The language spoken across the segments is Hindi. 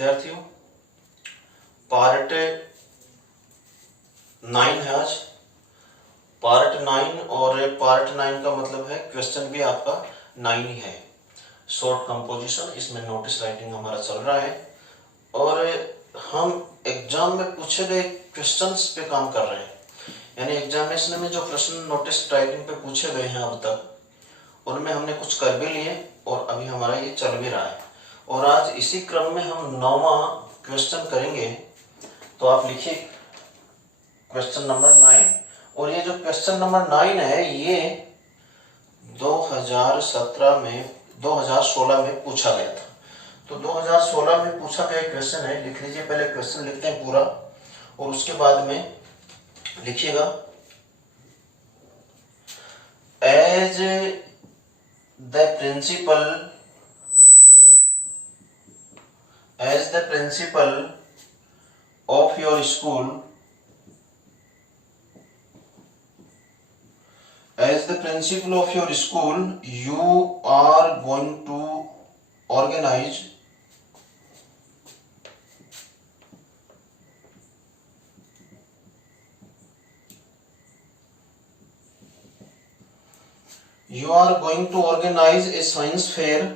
विद्यार्थियों, पार्ट 9 है आज। पार्ट 9 और पार्ट 9 का मतलब है क्वेश्चन भी आपका 9 ही है। शॉर्ट कंपोजिशन, इसमें नोटिस राइटिंग हमारा चल रहा है और हम एग्जाम में पूछे गए क्वेश्चंस पे काम कर रहे हैं। यानी एग्जामिनेशन में जो प्रश्न नोटिस राइटिंग पे पूछे गए हैं अब तक, उनमें हमने कुछ कर भी लिए और अभी हमारा ये चल भी रहा है। और आज इसी क्रम में हम 9वां क्वेश्चन करेंगे। तो आप लिखिए क्वेश्चन नंबर 9। और ये जो क्वेश्चन नंबर 9 है ये 2016 में पूछा गया था। तो 2016 में पूछा गया क्वेश्चन है। लिख लीजिए, पहले क्वेश्चन लिखते हैं पूरा और उसके बाद में लिखिएगा as the principal of your school, as the principal of your school, you are going to organize a science fair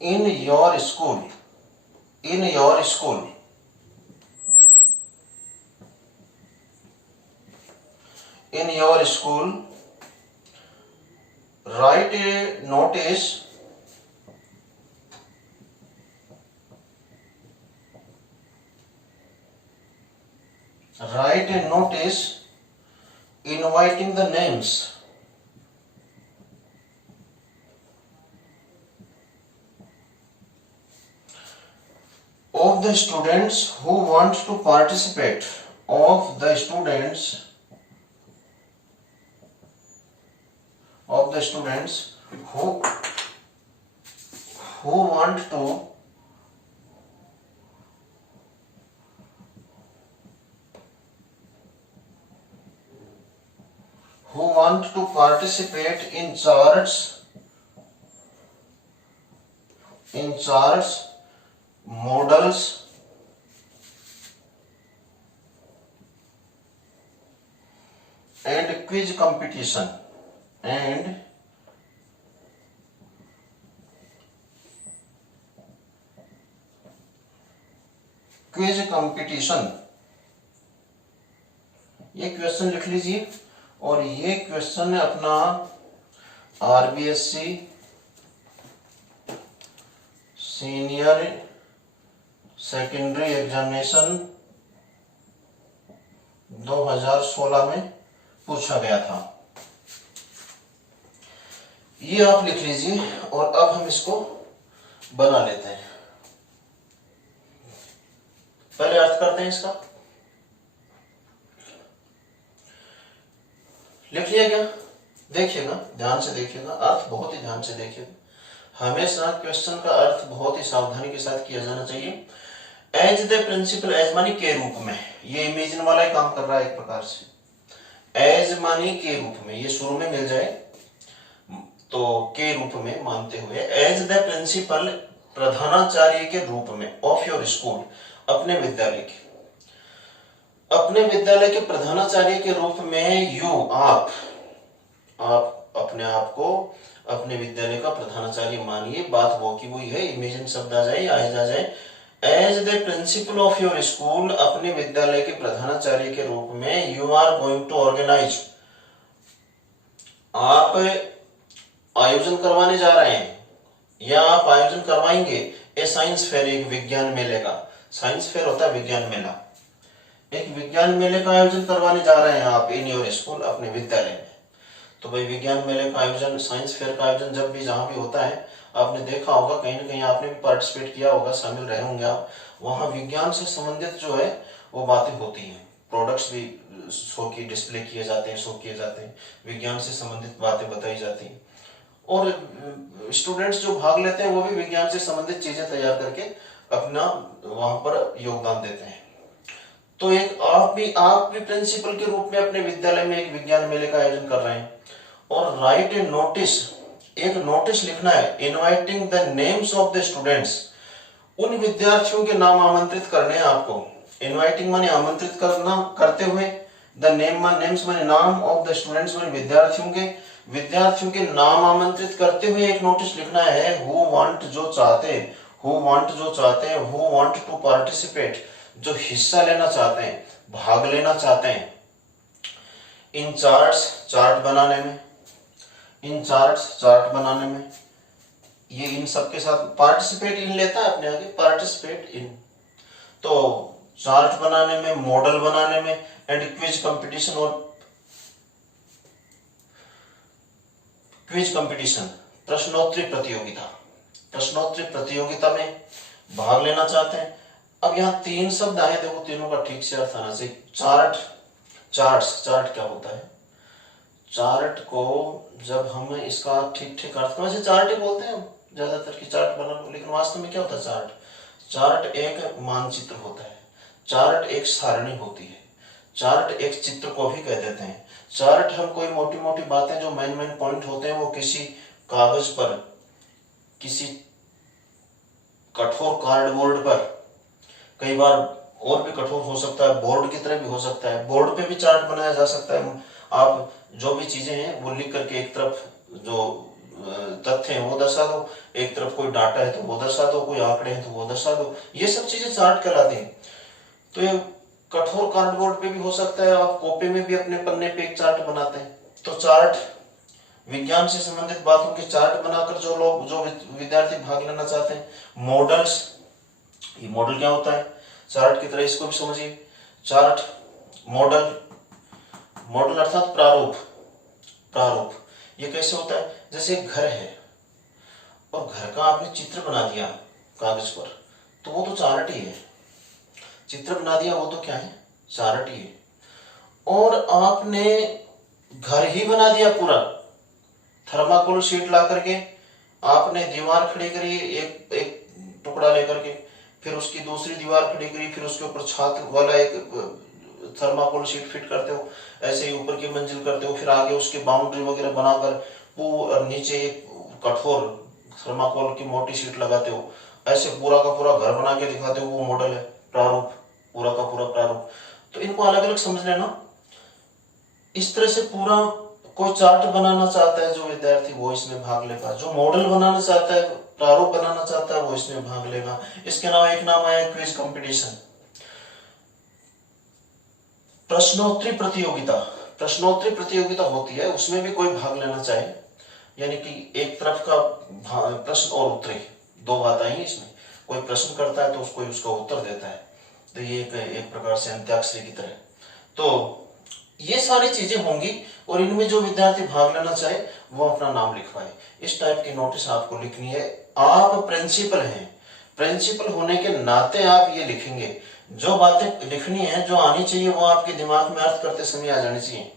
in your school write a notice inviting the names of the students who want to participate, of the students who want to participate in charts, models and quiz competition ये क्वेश्चन लिख लीजिए। और ये क्वेश्चन है अपना आरबीएससी सीनियर सेकेंडरी एग्जामिनेशन 2016 में पूछा गया था। ये आप लिख लीजिए और अब हम इसको बना लेते हैं। पहले अर्थ करते हैं इसका। लिख लिया क्या? देखिएगा, ध्यान से देखिएगा, अर्थ बहुत ही ध्यान से देखिएगा। हमेशा क्वेश्चन का अर्थ बहुत ही सावधानी के साथ किया जाना चाहिए। एज द प्रिंसिपल, एज मानी के रूप में, ये इमेजिन वाला ही काम कर रहा है एक प्रकार से। एज मानी के रूप में, ये शुरू में मिल जाए तो के रूप में मानते हुए, एज द प्रिंसिपल प्रधानाचार्य के रूप में, ऑफ योर स्कूल अपने विद्यालय के प्रधानाचार्य के रूप में, यू आप अपने आप को अपने विद्यालय का प्रधानाचार्य मानिए। बात वो की वही है, इमेजिन शब्द आ जाए या आ जाए। As the principal of your school, अपने विद्यालय के प्रधानाचार्य के रूप में, you are going to organise, आप आयोजन करवाने जा रहे हैं या आप आयोजन करवाएंगे ए साइंस फेयर, एक विज्ञान मेले का। साइंस फेयर होता है विज्ञान मेला। एक विज्ञान मेले का आयोजन करवाने जा रहे हैं आप इन योर स्कूल, अपने विद्यालय में। तो भाई विज्ञान मेले का आयोजन, साइंस फेयर का आयोजन जब भी जहां भी होता है, आपने देखा होगा, कहीं ना कहीं आपने भी पार्टिसिपेट किया होगा, शामिल रहे होंगे आप। वहां विज्ञान से संबंधित जो है वो बातें होती हैं, प्रोडक्ट्स भी शो की डिस्प्ले किए जाते हैं, विज्ञान से संबंधित बातें बताई जाती हैं और स्टूडेंट्स जो भाग लेते हैं वो भी विज्ञान से संबंधित चीजें तैयार करके अपना वहां पर योगदान देते हैं। तो एक आप भी प्रिंसिपल के रूप में अपने विद्यालय में एक विज्ञान मेले का आयोजन कर रहे हैं, और राइट ए नोटिस, एक नोटिस लिखना है, inviting the names of the students, उन विद्यार्थियों के नाम आमंत्रित करने हैं आपको। इनवाइटिंग माने आमंत्रित करना, करते हुए, द नेम्स माने नाम, ऑफ द स्टूडेंट्स माने विद्यार्थियों के नाम आमंत्रित करते हुए एक नोटिस लिखना है, हु वांट जो चाहते हैं, हु वांट टू पार्टिसिपेट जो हिस्सा लेना चाहते हैं, भाग लेना चाहते हैं, इन चार्ट्स चार्ट बनाने में, ये इन सबके साथ पार्टिसिपेट इन लेता है अपने आगे, पार्टिसिपेट इन, तो चार्ट बनाने में, मॉडल बनाने में, एंड क्विज कंपटीशन, और क्विज कंपटीशन प्रश्नोत्तरी प्रतियोगिता में भाग लेना चाहते हैं। अब यहाँ 3 शब्द आए, देखो तीनों का ठीक से अर्थ आना चाहिए। चार्ट क्या होता है? चार्ट को जब हम इसका ठीक अर्थ, वैसे चार्ट ही बोलते हैं हम ज्यादातर की चार्ट बना लो, लेकिन वास्तव में क्या होता है चार्ट एक मानचित्र होता है, चार्ट एक सारणी होती है, चार्ट एक चित्र को भी कह देते हैं। चार्ट हम कोई मोटी मोटी बातें जो मेन पॉइंट होते हैं वो किसी कागज पर, किसी कठोर कार्डबोर्ड पर, कई बार और भी कठोर हो सकता है, बोर्ड की तरह भी हो सकता है, बोर्ड पे भी चार्ट बनाया जा सकता है। आप जो भी चीजें हैं वो लिख करके एक तरफ जो तथ्य हैं वो दर्शा दो, एक तरफ कोई डाटा है तो वो दर्शा दो, कोई आंकड़े हैं तो वो दर्शा दो, ये सब चीजें चार्ट कहलाती हैं। तो ये कठोर कार्डबोर्ड पे भी हो सकता है, आप कॉपी में भी अपने पन्ने पे एक चार्ट बनाते हैं। तो चार्ट, विज्ञान से संबंधित बातों के चार्ट बनाकर जो विद्यार्थी भाग लेना चाहते हैं। मॉडल्स, ये मॉडल क्या होता है? चार्ट की तरह इसको भी समझिए। चार्ट, मॉडल अर्थात प्रारूप, ये कैसे होता है? जैसे एक घर है और घर का आपने चित्र बना दिया कागज पर, तो वो तो चार्ट ही है। चित्र बना दिया वो तो क्या है? चार्ट ही है। और आपने घर ही बना दिया पूरा, थर्माकोल शीट ला करके आपने दीवार खड़ी करी, एक टुकड़ा लेकर के, फिर उसकी दूसरी दीवार खड़ी करी, फिर उसके ऊपर छत वाला एक थर्माकोल शीट फिट करते हो, ऐसे ही ऊपर की मंजिल करते हो, फिर आगे उसकी बाउंड्री वगैरह बनाकर नीचे एक कठोर थर्माकोल की मोटी शीट लगाते हो, ऐसे पूरा का पूरा घर बना के दिखाते हो, वो मॉडल है, प्रारूप, पूरा का पूरा प्रारूप। तो इनको अलग अलग समझ लेना। इस तरह से पूरा कोई चार्ट बनाना चाहता है जो विद्यार्थी, वो इसमें भाग लेगा। जो मॉडल बनाना चाहता है, प्रारूप बनाना चाहता है, वो इसमें भाग लेगा। इसके अलावा एक नाम आया क्विज कंपटीशन। प्रश्नोत्तरी प्रतियोगिता होती है, उसमें भी कोई भाग लेना चाहे, यानी कि एक तरफ का प्रश्न और उत्तरी, 2 बात आई इसमें। कोई प्रश्न करता है तो उसको उसका उत्तर देता है, तो ये एक प्रकार से अंत्याक्षरी की तरह। तो ये सारी चीजें होंगी, और इनमें जो विद्यार्थी भाग लेना चाहे वो अपना नाम लिखवाए। इस टाइप की नोटिस आपको लिखनी है। आप प्रिंसिपल हैं, प्रिंसिपल होने के नाते आप ये लिखेंगे। जो बातें लिखनी है, जो आनी चाहिए, वो आपके दिमाग में अर्थ करते समय आ जानी चाहिए।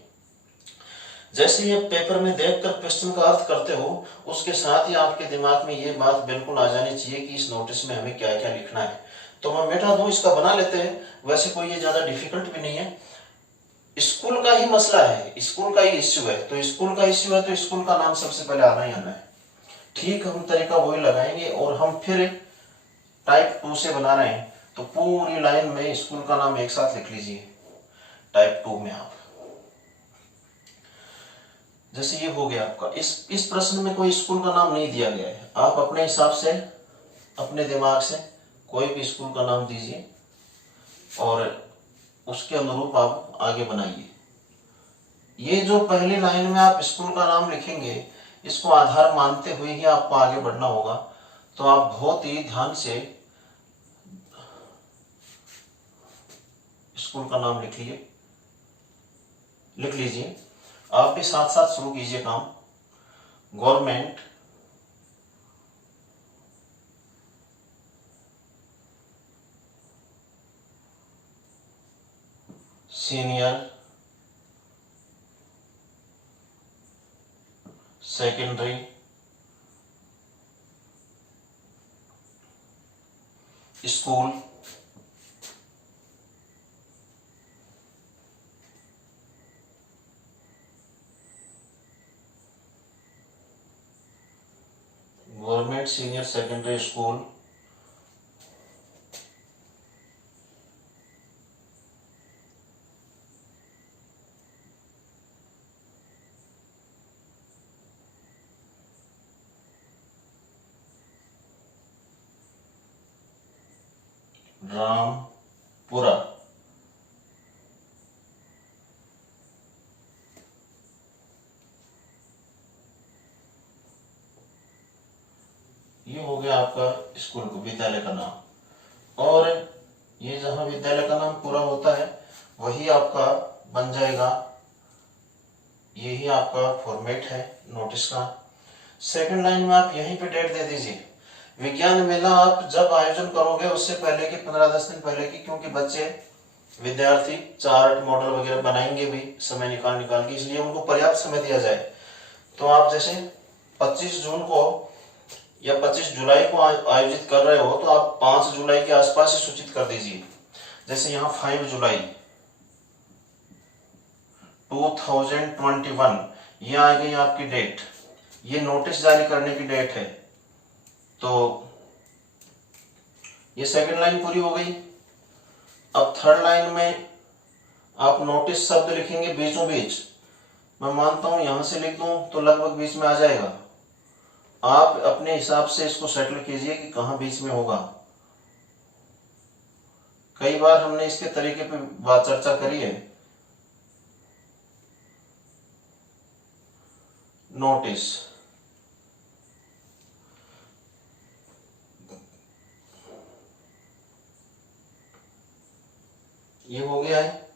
जैसे ये पेपर में देखकर क्वेश्चन का अर्थ करते हो, उसके साथ ही आपके दिमाग में ये बात बिल्कुल आ जानी चाहिए कि इस नोटिस में हमें क्या क्या लिखना है। तो मैं बेटा दो इसका बना लेते हैं। वैसे कोई ये ज्यादा डिफिकल्ट भी नहीं है, स्कूल का ही मसला है, स्कूल का ही इश्यू है। तो स्कूल का इश्यू है तो स्कूल का नाम सबसे पहले आना ही आना है। ठीक, हम तरीका वही लगाएंगे। और हम फिर टाइप 2 से बना रहे हैं, तो पूरी लाइन में स्कूल का नाम एक साथ लिख लीजिए टाइप 2 में आप। जैसे ये हो गया आपका। इस प्रश्न में कोई स्कूल का नाम नहीं दिया गया है, आप अपने हिसाब से अपने दिमाग से कोई भी स्कूल का नाम दीजिए और उसके अनुरूप आप आगे बनाइए। ये जो पहली लाइन में आप स्कूल का नाम लिखेंगे, इसको आधार मानते हुए ही आपको आगे बढ़ना होगा। तो आप बहुत ही ध्यान से स्कूल का नाम लिख लीजिए। आप भी साथ साथ शुरू कीजिए काम। Government senior secondary school government senior secondary school Rampura. ये हो गया आपका स्कूल को विद्यालय का नाम। और ये जहां विद्यालय का नाम पूरा होता है वही आपका बन जाएगा, यही आपका फॉर्मेट है नोटिस का। सेकंड लाइन में आप यहीं पे डेट दे दीजिए। विज्ञान मेला आप जब आयोजन करोगे उससे पहले की 15-10 दिन पहले की, क्योंकि बच्चे विद्यार्थी चार्ट मॉडल वगैरह बनाएंगे भी समय निकाल के, इसलिए उनको पर्याप्त समय दिया जाए। तो आप जैसे 25 जून को या 25 जुलाई को आयोजित कर रहे हो तो आप 5 जुलाई के आसपास ही सूचित कर दीजिए। जैसे यहाँ 5 जुलाई 2021 ये आ गई आपकी डेट, ये नोटिस जारी करने की डेट है। तो ये सेकंड लाइन पूरी हो गई। अब थर्ड लाइन में आप नोटिस शब्द लिखेंगे बीचों बीच। मैं मानता हूं यहां से लिख दूं तो लगभग बीच में आ जाएगा। आप अपने हिसाब से इसको सेटल कीजिए कि कहां बीच में होगा। कई बार हमने इसके तरीके पे बात चर्चा करी है। नोटिस ये हो गया है।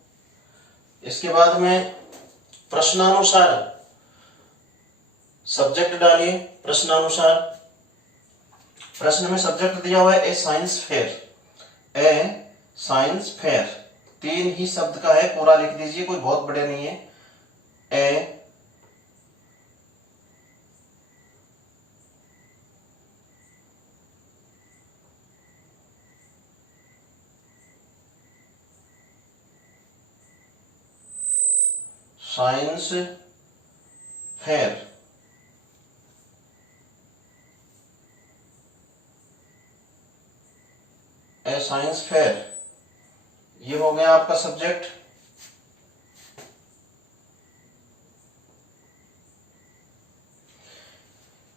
इसके बाद में प्रश्नानुसार सब्जेक्ट डालिए। प्रश्नानुसार प्रश्न में सब्जेक्ट दिया हुआ है ए साइंस फेयर। ए साइंस फेयर 3 ही शब्द का है, पूरा लिख दीजिए, कोई बहुत बड़े नहीं है। ए साइंस फेयर। ए साइंस फेयर ये हो गया आपका सब्जेक्ट।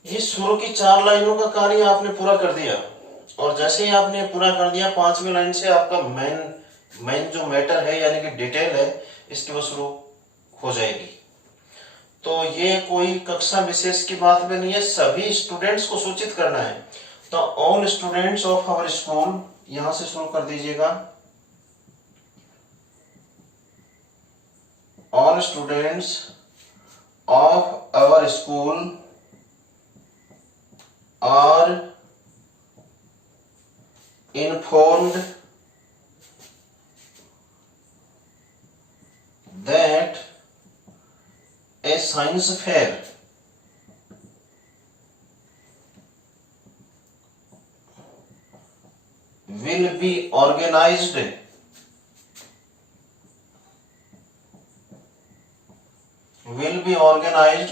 ये शुरू की 4 लाइनों का कार्य आपने पूरा कर दिया, और जैसे ही आपने पूरा कर दिया 5वीं लाइन से आपका मेन जो मैटर है यानी कि डिटेल है इसकी वो शुरू हो जाएगी। तो ये कोई कक्षा विशेष की बात में नहीं है, सभी स्टूडेंट्स को सूचित करना है। तो all students of our school यहां से शुरू कर दीजिएगा। All students of our school are informed that a science fair will be organized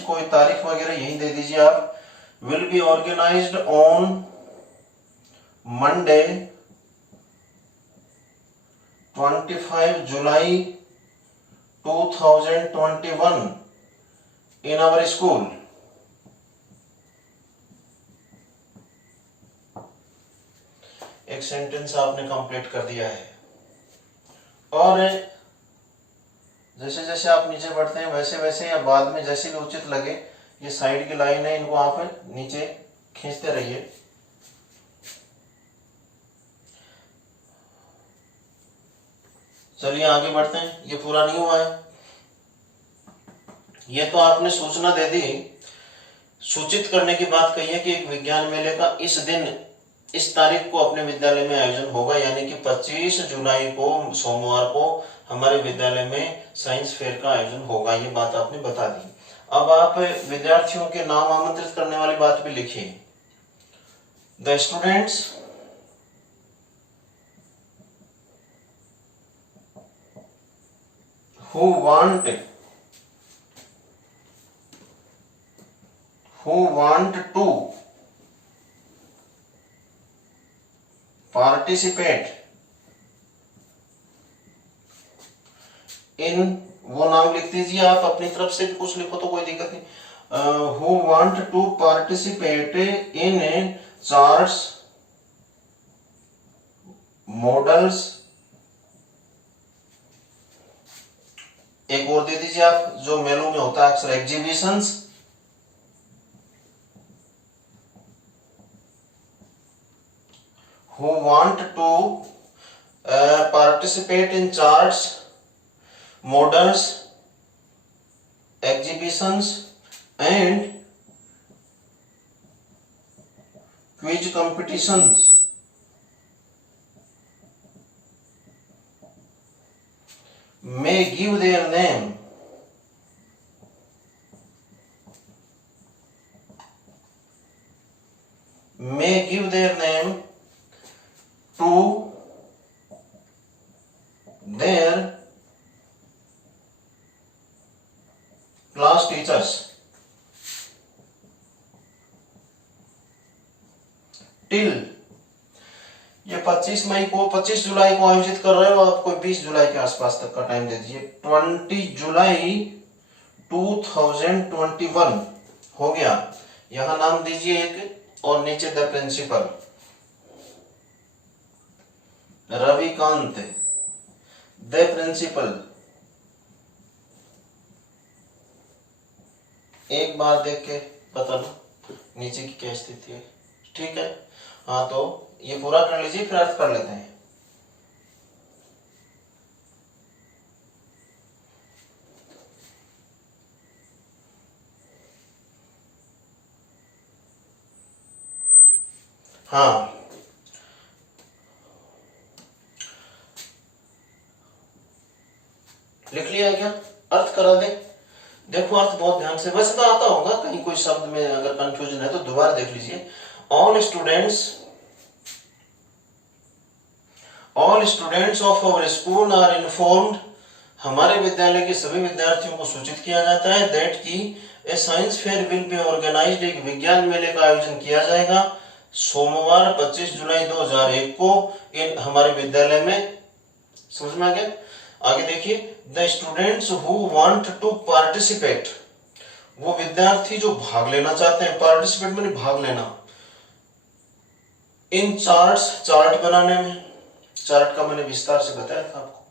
कोई तारीख वगैरह यही दे दीजिए आप। will be organized on Monday 25 July 2021 in our school। एक सेंटेंस आपने कंप्लीट कर दिया है। और जैसे जैसे आप नीचे बढ़ते हैं वैसे वैसे या बाद में जैसे भी उचित लगे, ये साइड की लाइन है, इनको आप नीचे खींचते रहिए। चलिए आगे बढ़ते हैं। ये पूरा नहीं हुआ है। ये तो आपने सूचना दे दी, सूचित करने की बात कही है कि एक विज्ञान मेले का इस दिन इस तारीख को अपने विद्यालय में आयोजन होगा, यानी कि 25 जुलाई को सोमवार को हमारे विद्यालय में साइंस फेयर का आयोजन होगा। ये बात आपने बता दी। अब आप विद्यार्थियों के नाम आमंत्रित करने वाली बात भी लिखिए। The students who want to participate in, वो नाम लिख दीजिए आप, अपनी तरफ से भी कुछ लिखो तो कोई दिक्कत नहीं। Who want to participate in charts, models, एक और दे दीजिए आप जो मेलों में होता है अक्सर, exhibitions, who want to participate in charts, models, exhibitions and quiz competitions may give their name to their class teachers till, ये 25 मई को 25 जुलाई को आयोजित कर रहे हो, आपको 20 जुलाई के आसपास तक का टाइम दे दीजिए। 20 जुलाई 2021 हो गया। यहां नाम दीजिए एक और नीचे the principal Ravikant, the principal. एक बार देख के बता लो नीचे की क्या स्थिति है, ठीक है। हाँ तो ये पूरा कर लीजिए, फिर अर्थ कर लेते हैं। हाँ लिख लिया है क्या? अर्थ करा दे। देखो अर्थ बहुत ध्यान से, वैसे तो आता होगा, कहीं कोई शब्द में अगर कंफ्यूजन है तो दोबारा देख लीजिए। All students of our school are informed, हमारे विद्यालय के सभी विद्यार्थियों को सूचित किया जाता है दैट की a science fair will be organised, एक विज्ञान मेले का आयोजन किया जाएगा सोमवार 25 जुलाई 2001 को इन हमारे विद्यालय में। समझ में आ गया? आगे देखिए, the students who want to participate, वो विद्यार्थी जो भाग लेना चाहते हैं, पार्टिसिपेट माने भाग लेना, इन चार्ट्स, चार्ट बनाने में। चार्ट का मैंने विस्तार से बताया था आपको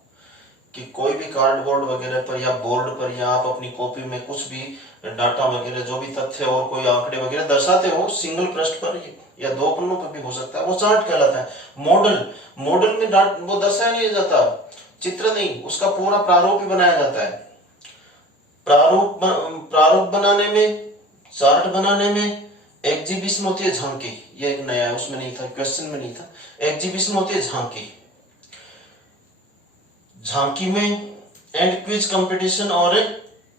कि कोई भी कार्डबोर्ड वगैरह पर या बोर्ड पर या आप अपनी कॉपी में कुछ भी डाटा वगैरह जो भी तथ्य और कोई आंकड़े वगैरह दर्शाते हो, सिंगल पृष्ठ पर या 2 पन्नों पर भी हो सकता है, वो चार्ट कहलाता है। मॉडल में वो दर्शाया नहीं जाता, चित्र नहीं, उसका पूरा प्रारूप ही बनाया जाता है। प्रारूप बनाने में, चार्ट बनाने में। एग्जीबिशन होती है झांकी, ये एक नया है, उसमें नहीं था, क्वेश्चन में नहीं था। एग्जीबिशन होती है झांकी, झांकी में। एंड क्विज कंपटीशन, और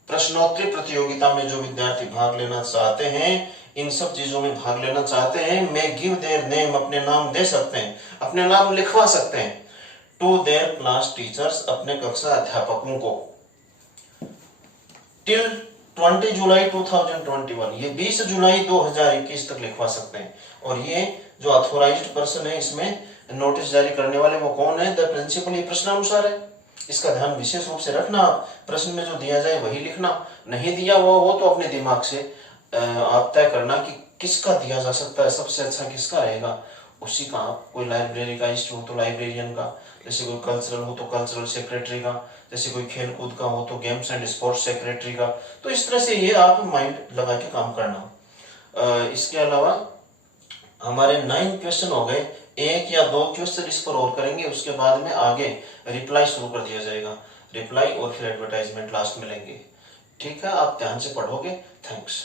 प्रश्नोत्तरी प्रतियोगिता में जो विद्यार्थी भाग लेना चाहते हैं, इन सब चीजों में भाग लेना चाहते हैं, मे गिव देयर नेम, अपने नाम दे सकते हैं, अपने नाम लिखवा सकते हैं, टू देयर क्लास टीचर्स, अपने कक्षा अध्यापकों को, टिल 20 जुलाई 2021, ये 20 जुलाई 2021 तक लिखवा सकते हैं। और ये जो ऑथोराइज्ड पर्सन है, इसमें नोटिस जारी करने वाले वो कौन है? The principal. ये प्रश्नानुसार है, इसका ध्यान विशेष रूप से रखना। प्रश्न में जो दिया जाए वही लिखना, नहीं दिया वो तो अपने दिमाग से आप तय करना कि किसका दिया जा सकता है, सबसे अच्छा किसका रहेगा, उसी का आप। कोई लाइब्रेरी का इश्यू हो तो लाइब्रेरियन का, जैसे कोई कल्चरल हो तो कल्चरल सेक्रेटरी का, जैसे कोई खेल कूद का हो तो गेम्स एंड स्पोर्ट्स सेक्रेटरी का। तो इस तरह से ये आप माइंड लगा के काम करना। इसके अलावा हमारे 9 क्वेश्चन हो गए, 1 या 2 क्वेश्चन इस पर और करेंगे, उसके बाद में आगे रिप्लाई शुरू कर दिया जाएगा। रिप्लाई और फिर एडवर्टाइजमेंट लास्ट में लेंगे। ठीक है, आप ध्यान से पढ़ोगे। थैंक्स।